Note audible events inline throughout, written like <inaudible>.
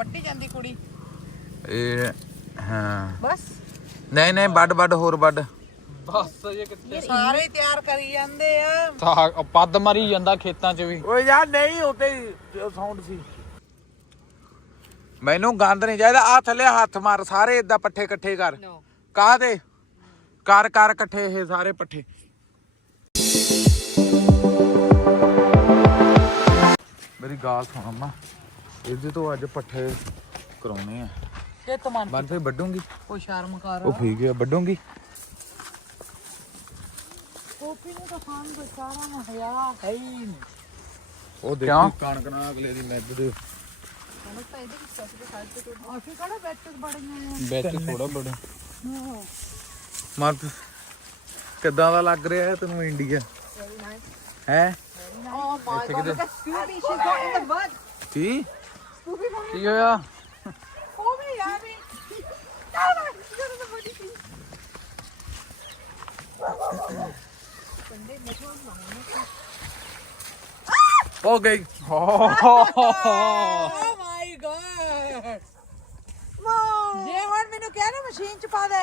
ਪੱਟੀ ਜਾਂਦੀ ਕੁੜੀ। ਇਹ ਹਾਂ। ਬਸ। ਨਹੀਂ ਨਹੀਂ ਵੱਡ ਵੱਡ ਹੋਰ ਵੱਡ ਬਸ ਇਹ ਕਿੱਥੇ ਸਾਰੇ ਤਿਆਰ ਕਰੀ ਜਾਂਦੇ ਆ। ਸਾਗ ਪੱਦ ਮਰੀ ਜਾਂਦਾ ਖੇਤਾਂ 'ਚ ਵੀ। ਓਏ ਯਾਰ ਨਹੀਂ ਉੱਤੇ ਸਾਊਂਡ ਸੀ। ਮੈਨੂੰ ਗੰਦ ਨਹੀਂ ਚਾਹੀਦਾ। ਆ ਥੱਲੇ ਹੱਥ ਮਾਰ ਸਾਰੇ ਇਦਾਂ ਪੱਠੇ ਇਕੱਠੇ ਕਰ। ਕਾਹ ਦੇ? ਕਰ ਕਰ ਇਕੱਠੇ ਇਹ ਸਾਰੇ ਪੱਠੇ। ਮੇਰੀ ਗਾਲ ਸੁਣ ਅੰਮਾ। ਇਹਦੇ ਤੋਂ ਅੱਜ ਪੱਠੇ ਕਰਾਉਣੇ ਆ। ਕਿ ਤਮਨ ਬੰਦ ਫੇ ਵੱਡੂਗੀ ਕੋਈ ਸ਼ਰਮ ਕਰ। ਉਹ ਠੀਕ ਹੈ ਵੱਡੂਗੀ ਕੋਪੀ ਨੂੰ ਤਾਂ ਖਾਣ ਦਾ ਸਾਰਾ ਨਾ ਹਿਆ ਹੈ ਹੀ ਨਹੀਂ। ਉਹ? ਦੇਖੀ ਕਣਕ ਨਾਲ ਅਗਲੇ ਦੀ ਮੈਦ ਦੇ। ਤਾਂ ਇਹਦੇ ਵਿੱਚ ਦੇ ਤੇ ਬੜੀਆਂ ਥੋੜਾ ਬੜਾ ਮਰ ਕਿੱਦਾਂ ਦਾ ਲੱਗ ਰਿਹਾ ਹੈ ਤੈਨੂੰ ਇੰਡੀਆ? ਹੈ? My god, look at Scooby. She's got in the mud. ਕੀ. ਕੀ ਹੋਇਆ I mean. No, no, she's got in the muddy thing. ਹੋ ਗਈ Oh my god. Mom. ਜੇ ਹੁਣ ਮੈਨੂੰ ਕਹਿ ਨਾ ਮਸ਼ੀਨ ਚ ਪਾ ਦੇ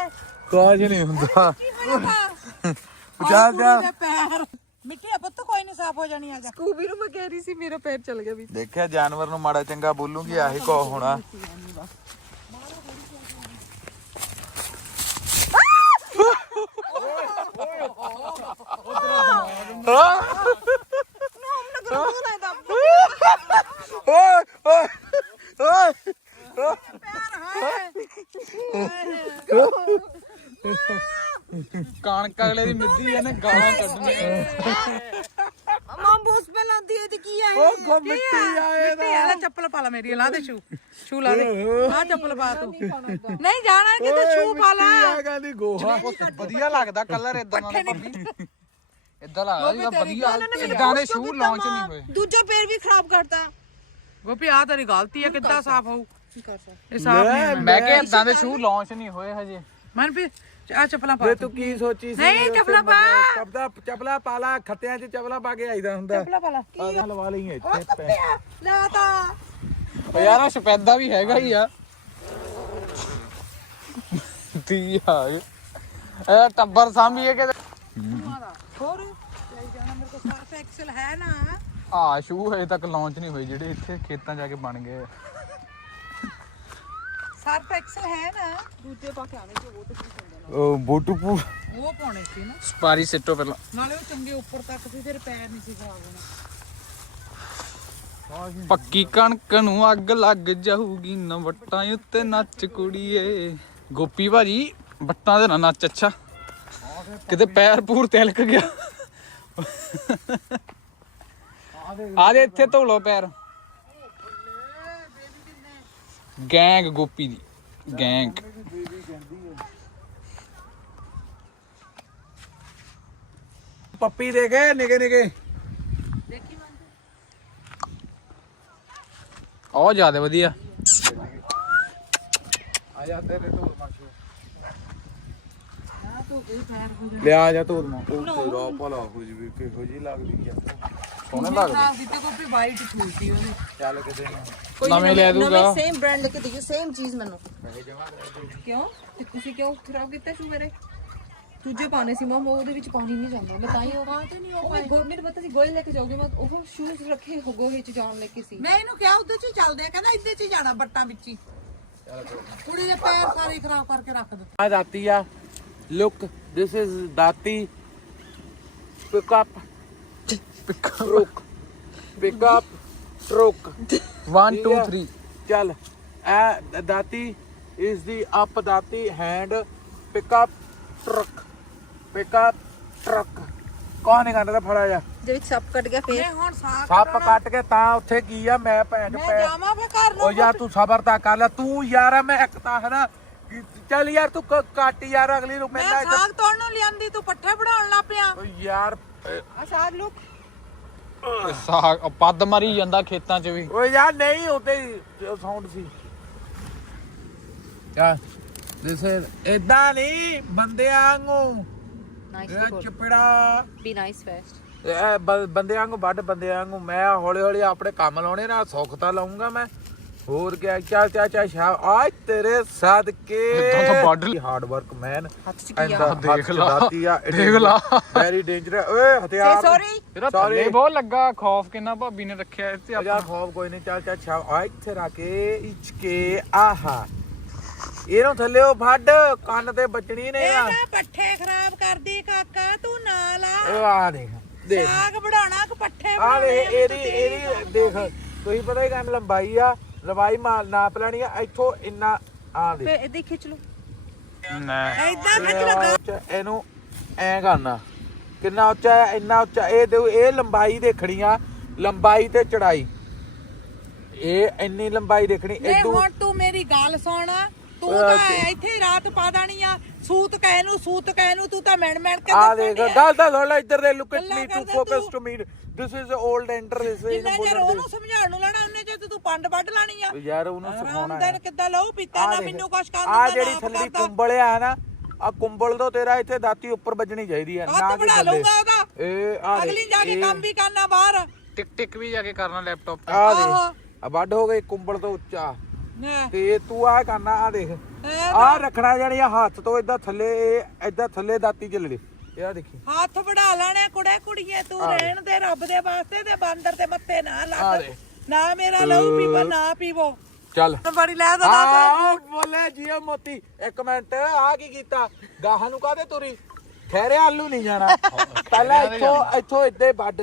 ਕੁਝ ਨਹੀਂ ਹੁੰਦਾ ਕੀ ਹੋ ਜਾਣਾ ਜਾ ਜਾ ਦੇ ਪੈਰ ਮਿੱਟੀ ਆ ਪੁੱਤ ਕੋਈ ਨਹੀਂ ਸਾਫ਼ ਹੋ ਜਾਣੀ ਆ ਜਾ। ਸਕੂਬੀ ਨੂੰ ਮੈਂ ਕਹਿ ਰਹੀ ਸੀ ਮੇਰਾ ਪੈਰ ਚਲ ਗਿਆ ਵੀ। ਦੇਖਿਆ ਜਾਨਵਰ ਨੂੰ ਮਾੜਾ ਚੰਗਾ ਬੋਲੂਗੀ ਆਹੀ ਕੋ ਹੋਣਾ। ਓਏ ਓਏ ਓਏ। <laughs> ਕਣਕ ਅਗਲੇ ਦੀ ਮਿੱਦੀ ਇਹਨੇ ਗਾਲਾਂ ਕੱਢਣੀਆਂ। ਮਾਂ ਬੋਸ ਪੇ ਲਾਂਦੀ ਹੈ ਤੇ ਕੀ ਆ ਉਹ ਕੋ ਮਿੱਟੀ ਆਏ ਮਿੱਟੀ ਆ ਲੈ ਚੱਪਲ ਪਾ ਲੈ ਮੇਰੀ ਲਾ ਦੇ ਸ਼ੂ। ਸ਼ੂ ਲਾ ਦੇ। ਆ ਚੱਪਲ ਪਾ ਤੂੰ। ਨਹੀਂ ਜਾਣਾ ਕਿਤੇ ਸ਼ੂ ਪਾ ਲਾ? ਆ ਕਹਿੰਦੀ ਗੋਹਾ। ਵਧੀਆ ਲੱਗਦਾ ਕਲਰ ਇਦਾਂ ਦਾ ਭਾਬੀ। ਇਦਾਂ ਲੱਗਦਾ ਜਿਵੇਂ ਵਧੀਆ ਇਦਾਂ ਦੇ ਸ਼ੂ ਲਾਂਚ ਨਹੀਂ? ਹੋਏ। ਦੂਜਾ ਪੈਰ ਵੀ ਖਰਾਬ ਕਰਤਾ। ਗੋਪੀ ਆ ਤੇਰੀ ਗਲਤੀ ਆ ਕਿੱਦਾਂ ਸਾਫ਼ ਹੋਊ? ਇਹ ਸਾਫ਼ ਨਹੀਂ। ਮੈਂ ਕਿਹਾ ਇਦਾਂ ਦੇ ਸ਼ੂ ਲਾਂਚ ਨਹੀਂ ਹੋਏ ਹਜੇ। ਮਨ ਵੀ ਆ ਚੱਪਲਾਂ ਪਾ ਵੇ ਤੂੰ ਕੀ ਸੋਚੀ ਸੀ ਨਹੀਂ, ਚੱਪਲਾਂ ਪਾ। ਚਪਲਾ ਚਪਲਾ ਪਾ ਲਾ ਖੱਤਿਆਂ 'ਚ ਚਪਲਾ ਪਾ ਕੇ ਆਈਦਾ ਹੁੰਦਾ ਚੱਪਲਾਂ ਪਾ ਲਾ ਆ ਲਵਾ ਲਈ ਇੱਥੇ ਪੈ ਲਾ ਤਾ ਉਹ ਯਾਰ ਉਹ ਸਪੈਦਾ ਵੀ ਹੈਗਾ ਹੀ ਆ ਤੀ ਆ ਇਹ ਟੱਬਰ ਸਾਂਭੀਏ ਕਿ ਹੋਰ ਲੈ ਜਾਣਾ ਮੇਰੇ ਕੋਲ ਸਰਫ ਐਕਸਲ ਹੈ ਨਾ ਆ ਸ਼ੂ ਹਜੇ ਤੱਕ ਲਾਂਚ ਨਹੀਂ ਹੋਏ ਜਿਹੜੇ ਇੱਥੇ ਖੇਤਾਂ ਜਾ ਕੇ ਬਣ ਗਏ ਆ। ਸਰਫ ਐਕਸਲ ਹੈ ਨਾ ਦੂਜੇ ਪਾ ਕੇ ਆਵੇਂ ਜੋ ਉਹ ਤੇ ਕੀ ਹੁੰਦਾ ਉਹ ਬੋਟੂ ਪੂ ਉਹ ਪਾਉਣੇ ਸੀ ਨਾ। ਸਪਾਰੀ ਸਿੱਟੋ ਪਹਿਲਾਂ। ਨਾਲੇ ਉਹ ਚੰਗੇ ਉੱਪਰ ਤੱਕ ਸੀ ਫਿਰ ਪੈਰ ਨਹੀਂ ਸੀ ਖਰਾਬ ਹੋਣਾ। ਪੱਕੀ ਕਣਕ ਨੂੰ ਅੱਗ ਲੱਗ ਜਾਊਗੀ ਨਾ ਵੱਟਾਂ ਉੱਤੇ ਨੱਚ ਕੁੜੀਏ। ਗੋਪੀ ਭਾਜੀ ਵੱਟਾਂ ਦੇ ਨਾ ਨੱਚ ਅੱਛਾ। ਕਿਤੇ ਪੈਰ ਪੂਰ ਤਿਲਕ ਗਿਆ। ਆ ਦੇ ਇੱਥੇ ਧੋ ਲੋ ਪੈਰ। ਗੈਂਗ ਗੋਪੀ ਦੀ ਗੈਂਗ। ਪੱਪੀ ਦੇ ਕੇ ਨਿਕੇ ਨਿਕੇ। ਉਹ ਜ਼ਿਆਦਾ ਵਧੀਆ। ਆ ਜਾ ਤੇਰੇ ਢੋਲ ਮਾਸ਼ੂ ਆ ਤੂੰ ਇਹ ਪੈਰ ਹੋ ਲਿਆ ਜਾ ਢੋਲ ਮਾ ਉਹ ਤੇਰਾ ਭਲਾ ਹੋ ਜਵੇ ਕਿਹੋ ਜੀ ਲੱਗਦੀ ਆ। ਸੋਹਣੇ ਖਰਾਬ ਦਿੱਤੇ ਕੋਪੀ ਵਾਈਟ ਛੂਟੀ ਉਹਦੀ। ਚੱਲ ਕਿਤੇ ਨਾ ਨਵੇਂ ਲੈ ਦੂਗਾ। ਨਵੇਂ ਸੇਮ ਬ੍ਰਾਂਡ ਲੈ ਕੇ ਦਿਓ ਸੇਮ ਚੀਜ਼ ਮੈਨੂੰ। ਕਿਉਂ? ਤੇ ਤੁਸੀਂ ਕਿਉਂ ਖਰਾਬ ਕੀਤਾ ਸ਼ੂ ਮੇਰੇ ਦੂਜੇ ਪਾਣੇ ਸੀ ਮਾਂ ਉਹਦੇ ਵਿੱਚ ਪਾਣੀ ਨਹੀਂ ਜਾਂਦਾ। ਮੈਂ ਤਾਂ ਹੀ ਉਹ ਤੇ ਨਹੀਂ ਉਹ ਮੈਂ ਮੇਰੇ ਪਤਾ ਸੀ ਗੋਏ ਲੈ ਕੇ ਜਾਓਗੇ ਮੈਂ ਉਹ ਸ਼ੂਜ਼ ਰੱਖੇ ਹੋ ਗੋਹੇ ਚ ਜਾਣ ਲੈ ਕੇ ਸੀ। ਮੈਂ ਇਹਨੂੰ ਕਿਹਾ ਉਹਦੇ ਚ ਹੀ ਚੱਲਦੇ ਆ ਕਹਿੰਦਾ ਇੱਦੇ ਚ ਹੀ ਜਾਣਾ ਬੱਟਾਂ ਵਿੱਚ ਹੀ। ਕੁੜੀ ਦੇ ਪੈਰ ਸਾਰੇ ਖਰਾਬ ਕਰਕੇ ਰੱਖ ਦਿੱਤੇ। ਆ ਦਾਤੀ ਆ। Look this is ਦਾਤੀ। Pick up truck pick up truck 1 2 3 ਚੱਲ ਇਹ ਦਾਤੀ is the up ਦਾਤੀ hand pick up truck pick truck. ਕੌਣ ਹੈ ਕਹਿੰਦਾ ਫੜਾ ਜਾ। ਜੇ ਵਿੱਚ ਸੱਪ ਕੱਟ ਗਿਆ ਫੇਰ। ਮੈਂ ਹੁਣ ਸੱਪ ਕੱਟ ਕੇ ਤਾਂ ਉੱਥੇ ਕੀ ਆ ਮੈਂ ਭੈਣ ਚ ਮੈਂ ਪੈ ਜਾਵਾਂ ਫੇ ਘਰ ਉਹ ਨੂੰ ਯਾਰ ਤੂੰ ਸਬਰ ਤਾਂ ਕਰ ਲੈ ਤੂੰ ਯਾਰ ਮੈਂ ਇੱਕ ਤਾਂ ਹੈ ਨਾ ਕਿ- ਚੱਲ ਯਾਰ ਤੂੰ ਕ- ਕੱਟ ਯਾਰ ਅਗਲੀ ਨੂੰ ਮੈਂ ਇੱਕ ਸਾਗ ਤੋੜਨ ਨੂੰ ਲਿਆਂਦੀ ਤੂੰ ਪੱਠੇ ਬਣਾਉਣ ਲੱਗ ਪਿਆ। ਓ ਯਾਰ। ਆ ਸਾਗ ਲੁੱਕ। ਸਾਗ ਪੱਦ ਮਰੀ ਜਾਂਦਾ ਖੇਤਾਂ 'ਚ ਵੀ। ਓਏ ਯਾਰ ਨਹੀਂ ਉੱਤੇ ਸਾਊਂਡ ਸੀ। ਯਾ ਦਿਸ ਇਦਾਂ ਨਹੀਂ ਬੰਦਿਆਂ ਵਾਂਗੂ। ਨਾਈਸ ਇਹ ਚਪੜਾ। ਬੀ ਨਾਈਸ ਫੈਸਟ ਇਹ ਬ- ਬੰਦਿਆਂ ਵਾਂਗੂ ਵੱਡ ਬੰਦਿਆਂ ਵਾਂਗੂ ਮੈਂ ਹੌਲੀ ਹੌਲੀ ਆਪਣੇ ਕੰਮ ਲਾਉਣੇ ਨਾਲ ਸੁੱਖ ਤਾਂ ਲਾਉਂਗਾ ਮੈਂ। ਹੋਰ ਕਿਆ ਚੱਲ ਚੱਲ ਚੱਲ ਸ਼ਾ ਆਜ ਤੇਰੇ ਸਦਕੇ। ਏਦਾਂ ਤਾਂ ਵੱਢ। ਹਾਰਡ ਵਰਕ ਮੈਨ ਹੱਥ 'ਚ ਕੀ ਆ? ਦੇਖ ਲਾ, ਦੇਖ ਲਾ। ਵੈਰੀ ਡੇਂਜਰ ਓਏ ਹਥਿਆਰ ਸੌਰੀ ਤੇਰਾ Sorry. ਥੱਲੇ ਬਹੁਤ ਲੱਗਾ ਖੌਫ ਕਿੰਨਾ ਭਾਬੀ ਨੇ ਰੱਖਿਆ ਇੱਥੇ ਯਾਰ ਖੌਫ ਕੋਈ ਨਹੀਂ ਚੱਲ ਚੱਲ ਛਾ। ਆ ਇੱਥੇ ਰੱਖ ਕੇ ਇੱਚ ਕੇ ਆਹਾ। ਇਹਨੂੰ ਥੱਲੇ ਉਹ ਫੱਡ ਕੰਨ ਤੇ ਬਚਣੀ ਨੇ ਇਹ ਆ। ਨਾ ਪੱਠੇ ਖਰਾਬ ਕਰਦੀ ਕਾਕਾ ਤੂੰ ਨਾਲ ਆ। ਇਹ ਆ ਦੇਖ ਦੇਖ। ਸਾਗ ਬਣਾਉਣਾ ਕਿ ਪੱਠੇ ਆ ਬਣਾਉਣੇ ਦੇਖ ਇਹਦੀ ਇਹਦੀ ਦੇਖ ਤੁਸੀਂ ਪਤਾ ਹੀ ਕੰਮ ਲੰਬਾਈ ਆ ਲੰਬਾਈ ਮਾਲ ਨਾਪ ਲੈਣੀ ਆ ਇੱਥੋਂ ਇੰਨਾ ਆ ਦੇ। ਫੇ ਇਹਦੇ ਖਿੱਚ ਲਓ ਨਾ। ਐਦਾਂ ਖਿੱਚ ਲਗਾ ਇਹਨੂੰ ਐ ਕਰਨਾ। ਕਿੰਨਾ ਉੱਚਾ ਹੈ ਇੰਨਾ ਉੱਚਾ। ਇਹ ਦੇਖੋ ਇਹ ਲੰਬਾਈ ਦੇਖਣੀ ਆ ਲੰਬਾਈ ਤੇ ਚੜਾਈ। ਇਹ ਇੰਨੀ ਲੰਬਾਈ ਦੇਖਣੀ ਇਦੋਂ ਹੁਣ ਤੂੰ ਮੇਰੀ ਗੱਲ ਸੁਣ। ਤੂੰ ਤਾਂ ਇੱਥੇ ਹੀ ਰਾਤ ਪਾ ਦੇਣੀ ਆ ਸੂਤ ਕਹਿ ਨੂੰ ਸੂਤ ਕਹਿ ਨੂੰ ਤੂੰ ਤਾਂ ਮੈਣ ਮੈਣ ਕੇ ਆ ਦੇਖ। ਗੱਲ ਤਾਂ ਲੈ ਇੱਧਰ ਦੇ look at me to focus. To me this is old enter this ਜਿੰਨਾ ਚਿਰ ਇਜ਼ ਉਹਨੂੰ ਸਮਝਾਉਣ ਨੂੰ ਲੈਣਾ ਉਹਨੇ ਜੇ ਤੂੰ ਪੰਡ ਵੱਢ ਲਾਣੀ ਆ। ਯਾਰ ਉਹਨੂੰ ਸਿਖਾਉਣਾ ਦਿਨ ਕਿੱਦਾਂ ਲਊ ਪੀਤਾ ਨਾ ਮੈਨੂੰ ਕੁਛ ਕਰਨ ਆ ਜਿਹੜੀ ਥੱਲੀ ਕਰਦਾ। ਕੁੰਬਲ ਆ ਨਾ ਆ ਕੁੰਬਲ ਤੋਂ ਤੇਰਾ ਇੱਥੇ ਦਾਤੀ ਉੱਪਰ ਵੱਜਣੀ ਚਾਹੀਦੀ ਹੈ ਨਾ ਕਿ ਬਣਾ ਥੱਲੇ। ਲਊਗਾ ਉਹਦਾ। ਇਹ ਆ ਅਗਲੀ ਜਾ ਕੇ ਕੰਮ ਵੀ ਕਰਨਾ ਬਾਹਰ। ਟਿਕ ਟਿਕ ਵੀ ਜਾ ਕੇ ਕਰਨਾ ਲੈਪਟਾਪ ਤੇ। ਆ ਆਹੋ। ਦੇ ਆ ਵੱਡ ਹੋ ਗਏ ਕੁੰਬਲ ਤੋਂ ਉੱਚਾ। ਨਾ। ਤੇ ਤੂੰ ਆ ਕਰਨਾ ਆ ਦੇਖ। ਇਹ ਆ ਰੱਖਣਾ ਜਾਨੀ ਆ ਹੱਥ ਤੋਂ ਇਦਾਂ ਥੱਲੇ ਇਦਾਂ ਥੱਲੇ ਦਾਤੀ ਚੱਲਣੀ। ਇਹ ਆ ਦੇਖੀ। ਹੱਥ ਵੜਾ ਲੈਣੇ ਕੁੜੇ ਕੁੜੀਏ ਤੂੰ ਰਹਿਣ ਦੇ ਰੱਬ ਦੇ ਵਾਸਤੇ ਤੇ ਬਾਂਦਰ ਦੇ ਮੱਥੇ ਨਾ ਆ ਲੱਗ ਦੇ। ਨਾ ਮੇਰਾ ਲਹੂ ਪੀਵੋ ਨਾ ਪੀਵੋ। ਚੱਲ। ਬੜੀ ਲੈ ਦਾ ਆ ਬੋਲੇ ਜੀਓ ਮੋਤੀ ਇੱਕ ਮਿੰਟ ਆ ਕੀ ਕੀਤਾ? ਗਾਹਾਂ ਨੂੰ ਕਾਹਦੇ ਤੁਰੀ? ਖੈਰੇ ਆਲੂ ਨਹੀਂ ਜਾਣਾ। ਪਹਿਲਾਂ ਇੱਥੋਂ ਇੱਥੋਂ ਇੱਦੇ ਵੱਡ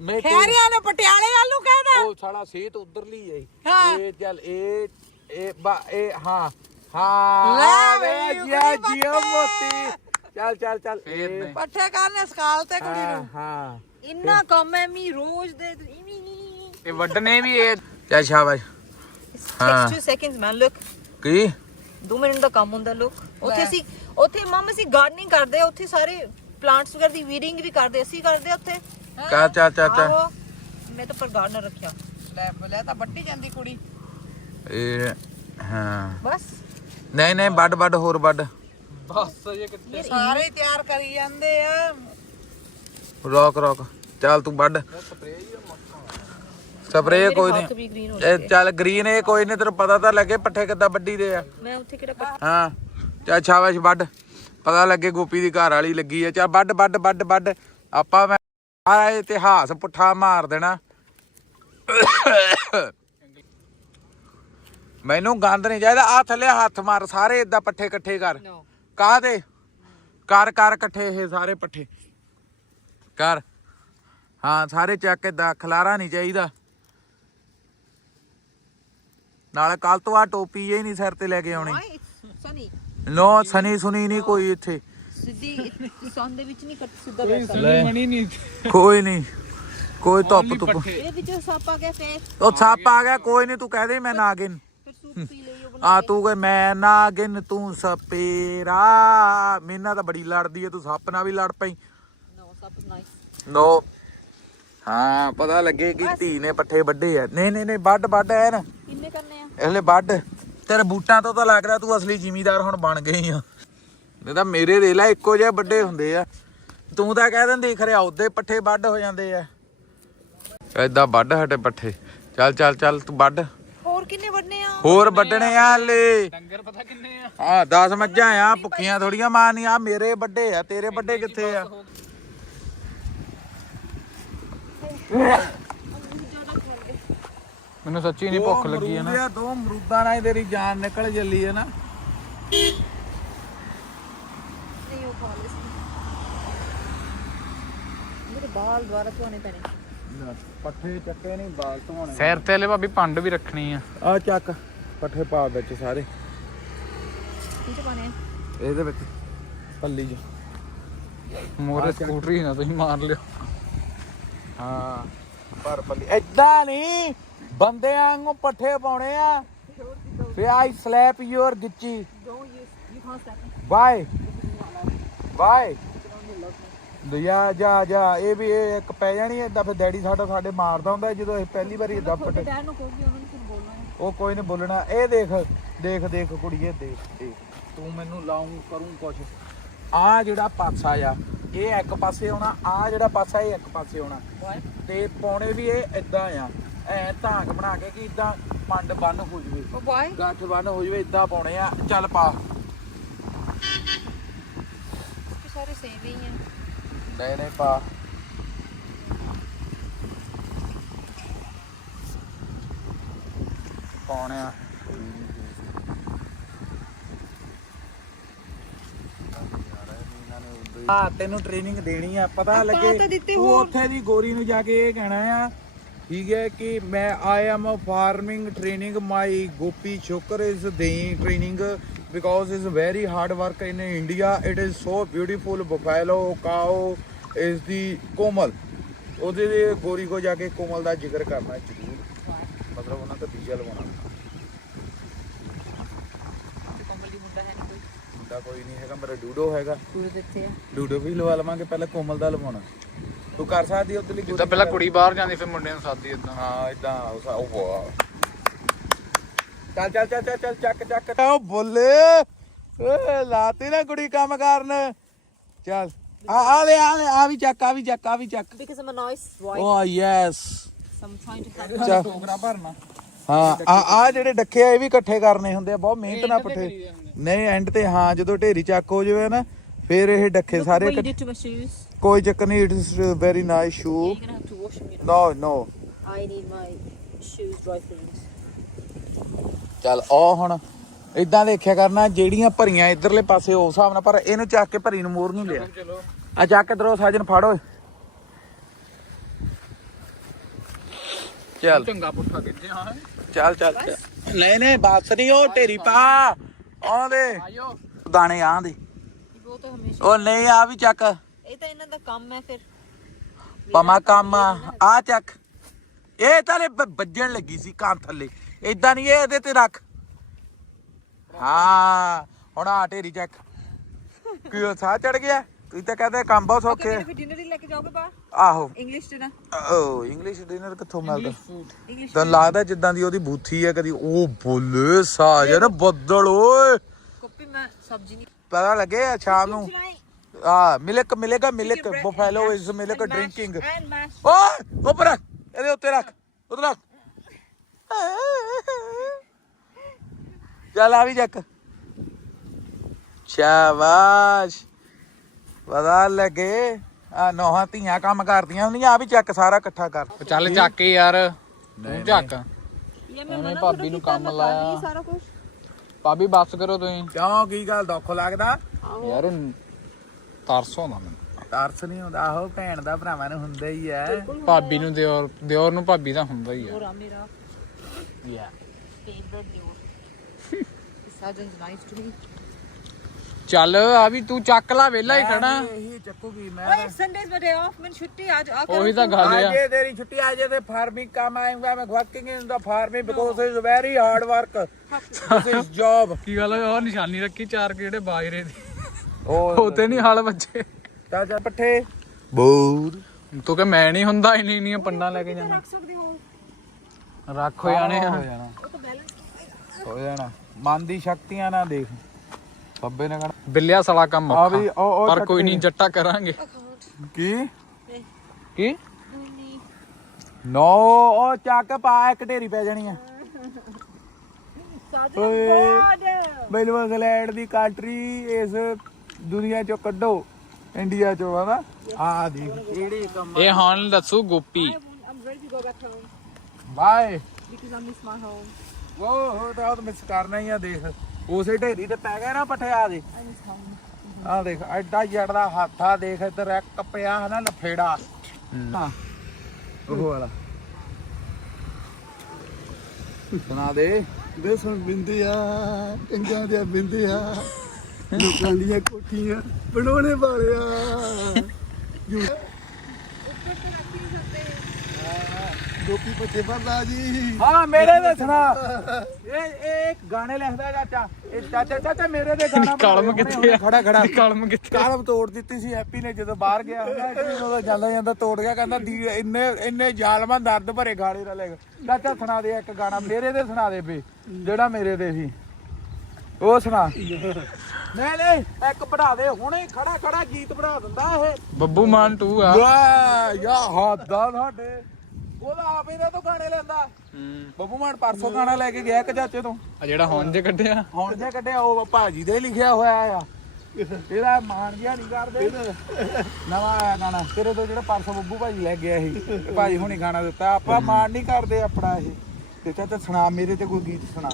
ਮੈਂ ਖੈਰਿਆਂ ਨੂੰ ਪਟਿਆਲੇ ਆਲੂ ਕਹਿਦਾ ਉਹ ਸਾਲਾ ਸੇਤ ਉਧਰਲੀ ਹੈ ਹਾਂ। ਇਹ ਚੱਲ ਇਹ ਇਹ ਬਾ ਇਹ ਹਾਂ। ਹਾਂ ਲੈ ਆ ਬਈ, ਵੇ ਜੀਓ ਕੁੜੀ ਜੀਓ ਬੱਤੇ। ਮੋਤੀ। ਚੱਲ ਚੱਲ ਚੱਲ। ਫੇਰ ਇਹ- ਨਹੀਂ। ਪੱਠੇ ਕਰਨੇ ਸਕਾਲ ਤੇ ਕੁੜੀ ਹਾਂ ਨੂੰ। ਹਾਂ। ਇੰਨਾ ਕੰਮ ਹੈ ਮੀ ਰੋਜ਼ ਦੇ ਇਮੀ ਨੀ। ਇਹ ਵੱਢਣੇ ਵੀ ਇਹ ਚੱਲ ਸ਼ਾਬਾਸ਼। ਹਾਂ। 2 ਸੈਕਿੰਡਸ ਮੈਨ ਲੁੱਕ ਕੀ? 2 ਮਿੰਟ ਦਾ ਕੰਮ ਹੁੰਦਾ ਲੁੱਕ ਉੱਥੇ ਅਸੀਂ ਉੱਥੇ ਮਮ ਅਸੀਂ ਗਾਰਡਨਿੰਗ ਕਰਦੇ ਆ, ਉੱਥੇ ਸਾਰੇ ਪਲਾਂਟਸ ਵਗੈਰਾ ਦੀ ਵੀਡਿੰਗ ਵੀ ਕਰਦੇ ਅਸੀਂ ਕਰਦੇ ਆ ਉੱਥੇ। ਚੱਲ ਚੱਲ ਚੱਲ ਚੱਲ ਆਹੋ ਮੈਂ ਤਾਂ ਪਰ ਗਾਰਡਨਰ ਰੱਖਿਆ। ਲੈ ਲੈ ਤਾਂ ਵੱਟੀ ਜਾਂਦੀ ਕੁੜੀ। ਇਹ ਹਾਂ। ਬਸ। ਨਹੀਂ ਨਹੀਂ ਵੱਡ ਵੱਡ ਹੋਰ ਵੱਡ ਬਸ ਇਹ ਕਿੱਥੇ ਸਾਰੇ ਹੀ ਤਿਆਰ ਕਰੀ ਜਾਂਦੇ ਆ। ਰੋਕ ਰੋਕ। ਚੱਲ ਤੂੰ ਵੱਡ ਸਪਰੇ ਕੋਈ ਹੱਥ ਨਹੀਂ। ਵੀ ਗ੍ਰੀਨ ਹੋ ਇਹ ਚੱਲ ਗ੍ਰੀਨ ਇਹ ਕੋਈ ਨਹੀਂ ਤੈਨੂੰ ਪਤਾ ਤਾਂ ਲੱਗੇ ਪੱਠੇ ਕਿੱਦਾਂ ਵੱਡੀ ਦੇ ਆ। ਮੈਂ ਉੱਥੇ ਕਿਹੜਾ ਕੱਟ- ਹਾਂ। ਚੱਲ ਸ਼ਾਬਾਸ਼ ਵੱਡ ਪਤਾ ਲੱਗੇ ਗੋਪੀ ਦੀ ਘਰ ਵਾਲੀ ਲੱਗੀ ਆ। ਚੱਲ ਵੱਡ ਵੱਡ ਵੱਡ ਵੱਡ ਆਪਾਂ ਮੈਂ ਆ ਇਤਿਹਾਸ ਪੁੱਠਾ ਮਾਰ ਦੇਣਾ। ਮੈਨੂੰ ਗੰਦ ਨਹੀਂ ਚਾਹੀਦਾ। ਆ ਥੱਲੇ ਹੱਥ ਮਾਰ ਸਾਰੇ ਇਦਾਂ ਪੱਠੇ ਇਕੱਠੇ ਕਰ. ਕਾਹਦੇ? ਕਰ ਕਰ ਇਕੱਠੇ ਇਹ ਸਾਰੇ ਪੱਠੇ। ਕਰ। ਹਾਂ ਸਾਰੇ ਚੱਕ ਕੇ ਦਾ ਖਲਾਰਾ ਨਹੀਂ ਚਾਹੀਦਾ। ਨਾਲੇ ਕੱਲ ਤੋਂ ਆ ਟੋਪੀ ਇਹ ਨਹੀਂ ਸਿਰ ਤੇ ਲੈ ਕੇ ਆਉਣੀ. ਨੋ ਸਨੀ। ਸੁਨੀ ਨਹੀਂ ਕੋਈ ਇੱਥੇ। ਸਿੱਧੀ ਸੌਣ ਦੇ ਵਿੱਚ ਨਹੀਂ ਕੱਟ ਸਿੱਧਾ ਕੋਈ ਬੈਠਾ। ਸੁਣੀ ਮਣੀ ਨਹੀਂ। ਕੋਈ ਨਹੀਂ। ਕੋਈ ਧੁੱਪ ਧੁੱਪ। ਪੱਠੇ। ਇਹਦੇ ਵਿੱਚ ਸੱਪ ਆ ਗਿਆ ਫੇਰ। ਉਹ ਸੱਪ ਆ ਗਿਆ ਕੋਈ ਨਹੀਂ ਤੂੰ ਕਹਿ ਦੇ ਮੈਂ ਨਾਗਿਨ ਫਿਰ ਸੂਪ ਪੀ ਲਈ ਉਹ ਆ ਤੂੰ ਕਹੇ ਮੈਂ ਨਾਗਿਨ ਤੂੰ ਸਪੇਰਾ। ਮੈਨਾਂ ਤਾਂ ਬੜੀ ਲੜਦੀ ਐ ਤੂੰ ਸੱਪ ਨਾਲ ਵੀ ਲੜ ਪਈ। ਨੋ ਸੱਪ ਨਾਈਸ ਨੋ। ਹਾਂ ਪਤਾ ਲੱਗੇ ਕਿ ਧੀ ਨੇ ਪੱਠੇ ਵੱਡੇ ਆ ਨਹੀਂ ਨਹੀਂ ਨਹੀਂ ਵੱਡ ਵੱਡ ਐ ਨਾ ਕਿੰਨੇ ਕਰਨੇ ਆ? ਇਹਲੇ ਵੱਡ ਤੇਰੇ ਬੂਟਾਂ ਤੋਂ ਤਾਂ ਲੱਗਦਾ ਤੂੰ ਅਸਲੀ ਜ਼ਿਮੀਦਾਰ ਹੁਣ ਬਣ ਗਈ ਆ। ਨਹੀਂ ਤਾਂ ਮੇਰੇ ਦੇ ਲੈ ਇੱਕੋ ਜਿਹੇ ਵੱਡੇ ਹੁੰਦੇ ਆ। ਤੂੰ ਤਾਂ ਕਹਿ ਦਿੰਦੀ ਖਰੇ ਆਉਦੇ ਪੱਠੇ ਵੱਡ ਹੋ ਜਾਂਦੇ ਆ। ਐਦਾਂ ਵੱਡ ਹਟੇ ਪੱਠੇ। ਚੱਲ ਚੱਲ ਚੱਲ ਤੂੰ ਵੱਡ ਹੋਰ ਕਿੰਨੇ ਵੱਡਨੇ ਆ? ਹੋਰ ਵੱਡਣੇ ਆ ਹਲੇ। ਡੰਗਰ ਪਤਾ ਕਿੰਨੇ ਆ? ਆ 10 ਮੱਝਾਂ ਆ ਭੁੱਖੀਆਂ ਥੋੜੀਆਂ ਮਾਰਨੀਆਂ। ਆ ਮੇਰੇ ਵੱਡੇ ਆ ਤੇਰੇ ਵੱਡੇ ਕਿੱਥੇ ਆ? ਮੈਨੂੰ ਸੱਚੀ ਨਹੀਂ ਭੁੱਖ ਲੱਗੀ ਹੈ ਨਾ। ਦੋ ਅਮਰੂਦਾਂ ਨਾਲ ਹੀ ਤੇਰੀ ਜਾਨ ਨਿਕਲ ਚੱਲੀ ਹੈ ਨਾ ਨਹੀਂ ਉਹ ਖਾ ਲੈ ਮੇਰੇ ਬਾਲ ਦੁਆਰਾ ਧੋਣੇ ਪੈਣੇ। ਪੱਠੇ ਚੱਕੇ ਨਹੀਂ ਬਾਲ ਧੋਣੇ। ਸਿਰ ਤੇ ਹਲੇ ਭਾਬੀ ਪੰਡ ਵੀ ਰੱਖਣੀ ਆ। ਆ ਚੱਕ ਪੱਠੇ ਪਾ ਵਿੱਚ ਸਾਰੇ। ਕਿੰਨੇ ਪਾਣੇ ਆ? ਇਹਦੇ ਵਿੱਚ ਪੱਲੀ ਚ। ਮੋਰੇ ਸਕੂਟਰੀ ਨਾ ਤੁਸੀਂ ਮਾਰ ਲਿਓ। ਹਾਂ ਪਰ ਪੱਲੀ ਐਦਾਂ ਨਹੀਂ ਬੰਦਿਆਂ ਵਾਂਗੂ ਪੱਠੇ ਪਾਉਣੇ ਆ। ਫੇ ਆਈ ਸਲੈਪ ਯੂਰ ਗਿੱਚੀ। me. ਵਾਈ ਦਿਆ ਜਾ ਜਾ ਇਹ ਵੀ ਇਹ ਇੱਕ ਪੈ ਜਾਣੀ ਏਦਾਂ ਫਿਰ ਡੈਡੀ ਸਾਡਾ ਸਾਡੇ ਮਾਰਦਾ ਹੁੰਦਾ ਜਦੋਂ ਇਹ ਪਹਿਲੀ ਵਾਰੀ ਏਦਾਂ ਤੁਹਾਡੇ ਪੱਟੇ ਡੈਡ ਨੂੰ ਕਹੋਗੀ ਉਹਨਾਂ ਨੂੰ ਕੁਝ ਬੋਲਣਾ ਹੈ ਉਹ ਕੋਈ ਨਹੀਂ ਬੋਲਣਾ। ਇਹ ਦੇਖ ਦੇਖ ਦੇਖ ਕੁੜੀਏ ਦੇਖ ਦੇਖ। ਤੂੰ ਮੈਨੂੰ ਲਾਉਂ ਕਰੂੰ ਕੁਛ। ਆ ਜਿਹੜਾ ਪਾਸਾ ਆ ਇਹ ਇੱਕ ਪਾਸੇ ਆਉਣਾ ਆ ਜਿਹੜਾ ਪਾਸਾ ਇਹ ਇੱਕ ਪਾਸੇ ਆਉਣਾ? ਤੇ ਪੌਣੇ ਵੀ ਇਹ ਇਦਾਂ ਆ। ਐ ਧਾਕ ਬਣਾ ਕੇ ਕਿ ਇਦਾਂ ਪੰਡ ਬੰਨ ਹੋ ਜਵੇ। ਉਹ ਬਾਈ ਗੱਠ ਬੰਨ ਹੋ ਜਵੇ ਇਦਾਂ ਪਾਉਣੇ ਆ। ਚੱਲ ਪਾ। ਸਾਰੇ ਸੇਮ ਹੀ ਨਹੀਂ ਨਹੀਂ ਪਾ ਪਾਉਣੇ ਆ ਆ ਤੈਨੂੰ ਟ੍ਰੇਨਿੰਗ ਦੇਣੀ ਆ ਪਤਾ ਲੱਗੇ ਤਾਂ ਉੱਥੇ ਦੀ ਗੋਰੀ ਨੂੰ ਜਾ ਕੇ ਇਹ ਕਹਿਣਾ ਆ ਠੀਕ ਹੈ ਕਿ ਮੈਂ I am a farming training my Gopi ਚੋਕਰ is doing training because it's very hard work in India. It is so beautiful. Buffalo cow is the Komal ਉਹਦੇ ਦੇ ਗੋਰੀ ਕੋ ਜਾ ਕੇ ਕੋਮਲ ਦਾ ਜ਼ਿਕਰ ਕਰਨਾ ਜ਼ਰੂਰ। ਮਤਲਬ ਉਹਨਾਂ ਤੋਂ ਬੀਜਾ ਲਵਾਉਣਾ ਕੋਮਲ ਦੀ ਮੁੰਡਾ ਹੈ ਨਹੀਂ ਕੋਈ। ਮੁੰਡਾ ਕੋਈ ਨਹੀਂ ਹੈਗਾ ਮੇਰਾ ਡੂਡੋ ਹੈਗਾ। ਪੂਰੇ ਦਿੱਤੇ ਆ। ਡੂਡੋ ਵੀ ਲਵਾ ਲਵਾਂਗੇ ਪਹਿਲਾਂ ਕੋਮਲ ਦਾ ਲਵਾਉਣਾ। ਤੂੰ ਕਰ ਸਕਦੀ ਗੋਰੀ ਤਾਂ ਪਹਿਲਾਂ ਕੁੜੀ ਬਾਹਰ ਜਾਂਦੀ ਫਿਰ ਮੁੰਡੇ ਨੂੰ ਸਾਦੀ ਇਦਾਂ ਹਾਂ ਇਦਾਂ ਉਹ ਵਾਹ। ਚੱਲ ਚੱਲ ਚੱਲ ਚੱਲ ਚੱਲ ਚੱਕ ਚੱਕ। ਉਹ ਬੋਲੇ। ਏ ਲਾਤੀ ਨਾ ਕੁੜੀ ਕੰਮ ਕਰਨ। ਚੱਲ। ਆ ਆ ਲੈ ਆ ਲੈ ਆ ਵੀ ਚੱਕ ਆ ਵੀ ਚੱਕ ਆ ਵੀ ਚੱਕ। Because I'm a nice boy. Oh yes so I'm trying to help ਚੱਲ। ਟੋਕਰਾ ਭਰਨਾ ਹਾਂ ਆ ਆ ਜਿਹੜੇ ਡੱਕੇ ਆ ਇਹ ਵੀ ਇਕੱਠੇ ਕਰਨੇ ਹੁੰਦੇ ਆ। ਬਹੁਤ ਮਿਹਨਤ ਨਾਲ ਪੱਠੇ। ਨਹੀਂ ਐਂਡ ਤੇ ਹਾਂ ਜਦੋਂ ਢੇਰੀ ਚੱਕ ਹੋ ਜਾਵੇ ਨਾ ਫਿਰ ਇਹ ਡੱਕੇ ਸਾਰੇ what you ਇਕੱਠੇ- did to my shoes? ਕੋਈ ਚੱਕਰ ਨਹੀਂ it's very nice shoe you're gonna have to wash them you know. No no I need my shoes dry cleaned. ਚੱਲ ਉਹ ਹੁਣ ਇਦਾਂ ਦੇਖਿਆ ਕਰਨਾ ਜਿਹੜੀਆਂ ਭਰੀਆਂ ਇਧਰਲੇ ਪਾਸੇ ਉਸ ਹਿਸਾਬ ਨਾਲ ਪਰ ਇਹਨੂੰ ਚੱਕ ਕੇ ਭਰੀ ਨੂੰ ਮੋਰ ਨਹੀਂ ਲਿਆ। ਆ ਚੱਕ ਇਧਰੋਂ ਸਾਜਨ ਫੜ ਓਏ। ਚੱਲ। ਚੰਗਾ ਪੁੱਠਾ ਕਿੱਥੇ ਹਾਂ ਚੱਲ ਚੱਲ ਚੱਲ। ਨਹੀਂ ਨਹੀਂ ਬਾਤ ਨਹੀਂ ਉਹ ਢੇਰੀ ਪਾ। ਆਉਂਦੇ ਆਇਓ। ਦਾਣੇ ਆਂ ਦੇ। ਉਹ ਤਾਂ ਹਮੇਸ਼ਾ ਉਹ ਨਹੀਂ ਆ ਵੀ ਚੱਕ। ਇਹ ਤਾਂ ਇਹਨਾਂ ਦਾ ਕੰਮ ਹੈ ਫਿਰ। ਪਮਾ ਕੰਮ ਆ ਆ ਚੱਕ। ਇਹ ਤਾਂ ਲੈ ਬ- ਵੱਜਣ ਲੱਗੀ ਸੀ ਕਾਂ ਥੱਲੇ। ਇਦਾਂ ਨਹੀਂ ਇਹ ਇਹਦੇ ਤੇ ਰੱਖ। ਹਾਂ ਹੁਣ ਆ ਢੇਰੀ ਚੱਕ। ਕੀ ਉਹ ਸਾਹ ਚੜ ਗਿਆ? ਤੁਸੀਂ ਤਾਂ ਕਹਿੰਦੇ ਕੰਮ ਬਹੁਤ ਸੌਖੇ। ਆ। ਫਿਰ ਡਿਨਰ ਹੀ ਲੈ ਕੇ ਜਾਓਗੇ ਬਾਹਰ? ਆਹੋ। ਇੰਗਲਿਸ਼ ਨਾ ਓ ਇੰਗਲਿਸ਼ ਡਿਨਰ ਕਿੱਥੋਂ ਮਿਲਦਾ? ਇੰਗਲਿਸ਼ ਤਾਂ ਲੱਗਦਾ ਜਿੱਦਾਂ ਦੀ ਉਹਦੀ ਬੂਥੀ ਹੈ ਕਦੀ ਉਹ ਬੋਲੇ ਸਾਜਨ ਬੱਦਲ ਓਏ। ਕੋਪੀ ਮੈਂ ਸਬਜ਼ੀ ਨਹੀਂ ਪਤਾ ਲੱਗੇ ਆ ਸ਼ਾਮ ਨੂੰ? ਆ ਮਿਲਕ ਮਿਲੇਗਾ milk buffalo is milk drinking and mash ਓਏ ਉੱਪਰ ਰੱਖ। ਇਹਦੇ ਉੱਤੇ ਰੱਖ। ਉੱਤੇ ਰੱਖ। ਚੱਲ ਆ ਵੀ ਚੱਕ। ਸ਼ਾਬਾਸ਼। ਪਤਾ ਲੱਗੇ ਆ ਨੋਹਾਂ ਧੀਆਂ ਕੰਮ ਕਰਦੀਆਂ ਹੁੰਦੀਆਂ ਆ ਵੀ ਚੱਕ ਸਾਰਾ ਇਕੱਠਾ ਕਰ। ਚੱਲ ਚੱਕ ਕੇ ਯਾਰ ਤੂੰ ਚੱਕ। ਇਹ ਮੈਂ ਉਹਨੇ ਭਾਬੀ ਨੂੰ ਕੰਮ ਲਾਇਆ। ਸਾਰਾ ਕੁਝ ਭਾਬੀ ਬੱਸ ਕਰੋ ਤੁਸੀਂ। ਕਿਉਂ ਕੀ ਗੱਲ ਦੁੱਖ ਲੱਗਦਾ? ਯਾਰ ਉਹ ਤਰਸ ਆਉਂਦਾ ਮੈਨੂੰ। ਤਰਸ ਨਹੀਂ ਹੁੰਦਾ ਆਹੋ ਭੈਣ ਦਾ ਭਰਾਵਾਂ ਨੂੰ ਹੁੰਦਾ ਹੀ ਐ ਭਾਬੀ ਨੂੰ ਦਿਓਰ ਦਿਓਰ ਨੂੰ ਭਾਬੀ ਦਾ ਹੁੰਦਾ ਹੀ ਆ <laughs> ਚੱਲ ਆ ਵੀ ਤੂੰ ਚੱਕ ਲਾ ਵਿਹਲਾ ਹੀ ਖੜਾ। ਇਹੀ ਚੱਕੂਗੀ ਮੈਂ ਓਏ ਸੰਡੇਜ਼ ਮੇਰੇ ਆਫ ਮੈਂ ਛੁੱਟੀ ਅੱਜ ਆ ਉਹੀ ਤਾਂ ਗੱਲ ਆ। ਅੱਜ ਤੇਰੀ ਛੁੱਟੀ ਅੱਜ ਤੇ ਫਾਰਮਿੰਗ ਕੰਮ ਆਏਗਾ ਮੈਂ working in the farming because is very hard work is job ਕੀ ਗੱਲ ਆ, ਉਹ ਨਿਸ਼ਾਨੀ ਰੱਖੀ ਚਾਰ ਕਿਹੜੇ ਬਾਜਰੇ ਦੀ। ਉਹ ਉਹ ਤੇ ਨਹੀਂ ਹਲ ਬੱਚੇ ਤਾਂ ਜਾ ਪੱਠੇ। ਬੂਰ। ਤੂੰ ਕਿ ਮੈਂ ਨਹੀਂ ਹੁੰਦਾ ਇੰਨੀ ਇੰਨੀਆਂ ਪੰਡਾਂ ਲੈ ਕੇ ਜਾਣਾ। ਰੱਖ ਸਕਦੇ ਹੋ ਰੱਖ ਹੋ ਜਾਣੇ ਆ। ਹੋ ਜਾਣਾ। ਹੋ ਜਾਣਾ ਮਨ ਦੀ ਸ਼ਕਤੀਆਂ ਨਾ ਦੇਖ। ਬੱਬੇ ਨੇ ਕਹਣਾ ਬਿੱਲਿਆ ਸਲਾ ਕੰਮ ਆ ਔਖਾ। ਵੀ ਉਹ ਉਹ ਪਰ ਕੋਈ ਨਹੀਂ ਜੱਟਾ ਕਰਾਂਗੇ। ਕੀ? ਕੀ? ਨੋ ਉਹ ਚੱਕ ਪਾ ਇੱਕ ਢੇਰੀ ਪੈ ਜਾਣੀ ਆ। ਓਏ ਮੈਨੂੰ ਇੰਗਲੈਂਡ ਦੀ ਕੰਟਰੀ ਇਸ ਦੁਨੀਆ ਚੋਂ ਕੱਢੋ ਇੰਡੀਆ ਚੋਂ ਹਨਾ? ਆ ਦੇਖ ਕਿਹੜੇ ਕੰਮ ਇਹ ਹੁਣ ਦੱਸੂ Gopi. I'm ready to go back home. Bye. Because I miss my home. ਉਹ ਹੋ ਤਾਂ ਉਹ ਮਿਸ ਕਰਨਾ ਹੀ ਆ ਦੇਖ। ਉਸੇ ਢੇਰੀ ਤੇ ਪੈ ਗਿਆ ਨਾ ਪੱਠੇ ਆ ਦੇ। I miss home. ਆ ਦੇਖ ਐਡਾ ਜੜਦਾ ਹੱਥ ਆ ਦੇਖ ਇੱਧਰ ਇੱਕ ਪਿਆ ਹੈ ਨਾ ਲਫੇੜਾ। ਹਾਂ। ਉਹ ਵਾਲਾ। ਸੁਣਾ ਦੇ। ਦੇ ਸੁਣ ਬਿੰਦੇ ਆ ਕੰਜਾਂ ਦੇ ਬਿੰਦੇ ਆ ਲੋਕਾਂ ਦੀਆਂ ਕੋਠੀਆਂ ਬਣਾਉਣੇ ਵਾਲਿਆ। ਗੋਪੀ ਪੱਤੇ ਭਰਦਾ ਜੀ। ਹਾਂ ਮੇਰੇ ਦੇ ਸੁਣਾ। ਇਹ ਇਹ ਇੱਕ ਗਾਣੇ ਲਿਖਦਾ ਚਾਚਾ। ਇਹ ਚਾਚਾ ਚਾਚਾ ਮੇਰੇ ਦੇ ਗਾਣਾ ਕਲਮ ਦੇ, ਕਿੱਥੇ ਆ? ਖੜਾ ਖੜਾ। ਕਲਮ ਕਿੱਥੇ ਕਲਮ ਤੋੜ ਦਿੱਤੀ ਸੀ ਹੈਪੀ ਨੇ ਜਦੋਂ ਬਾਹਰ ਗਿਆ। ਉਹਦਾ ਜਾਂਦਾ ਜਾਂਦਾ ਤੋੜ ਗਿਆ। ਕਹਿੰਦਾ ਦੀ ਇੰਨੇ ਇੰਨੇ ਜ਼ਾਲਮਾਂ ਦਰਦ ਭਰੇ ਗਾਣੇ ਨਾ ਲੈ ਚਾਚਾ ਸੁਣਾ ਦੇ ਇੱਕ ਗਾਣਾ। ਮੇਰੇ ਦੇ ਸੁਣਾ ਦੇ ਬੇ ਜਿਹੜਾ ਮੇਰੇ ਦੇ ਸੀ। ਉਹ ਸੁਣਾ। ਨਹੀਂ ਨਹੀਂ ਇੱਕ ਪੜਾ ਦੇ। ਹੁਣੇ ਖੜਾ ਖੜਾ ਗੀਤ ਬਣਾ ਦਿੰਦਾ ਇਹ। ਬੱਬੂ ਮਾਨ 2 ਆ। ਵਾਹ ਯਾ ਹੱਦਾਂ ਸਾਡੇ। ਉਹਦਾ ਆਪ ਇਹਦਾ ਤੋਂ ਗਾਣੇ ਲੈਂਦਾ। ਹੂੰ। ਬੱਬੂ ਮਾਨ ਪਰਸੋਂ ਗਾਣਾ ਲੈ ਕੇ ਗਿਆ ਇੱਕ ਚਾਚੇ ਤੋਂ। ਆ ਜਿਹੜਾ ਹੁਣ ਜੇ ਕੱਢਿਆ। ਹੁਣ ਜੇ ਕੱਢਿਆ ਉਹ ਭਾਜੀ ਦੇ ਲਿਖਿਆ ਹੋਇਆ ਆ। ਇਹਦਾ ਮਾਨ ਜਿਹਾ ਨਹੀਂ ਕਰਦੇ। ਨਵਾਂ ਆਇਆ ਗਾਣਾ ਤੇਰੇ ਤੋਂ ਜਿਹੜਾ ਪਰਸੋਂ ਬੱਬੂ ਭਾਜੀ ਲੈ ਗਿਆ ਸੀ ਭਾਜੀ ਹੁਣੇ ਗਾਣਾ ਦਿੱਤਾ। ਆਪਾਂ ਮਾਨ ਨਹੀਂ ਕਰਦੇ ਆਪਣਾ ਇਹ। ਤੇ ਚਾਚਾ ਸੁਣਾ ਮੇਰੇ ਤੇ ਕੋਈ ਗੀਤ ਸੁਣਾ।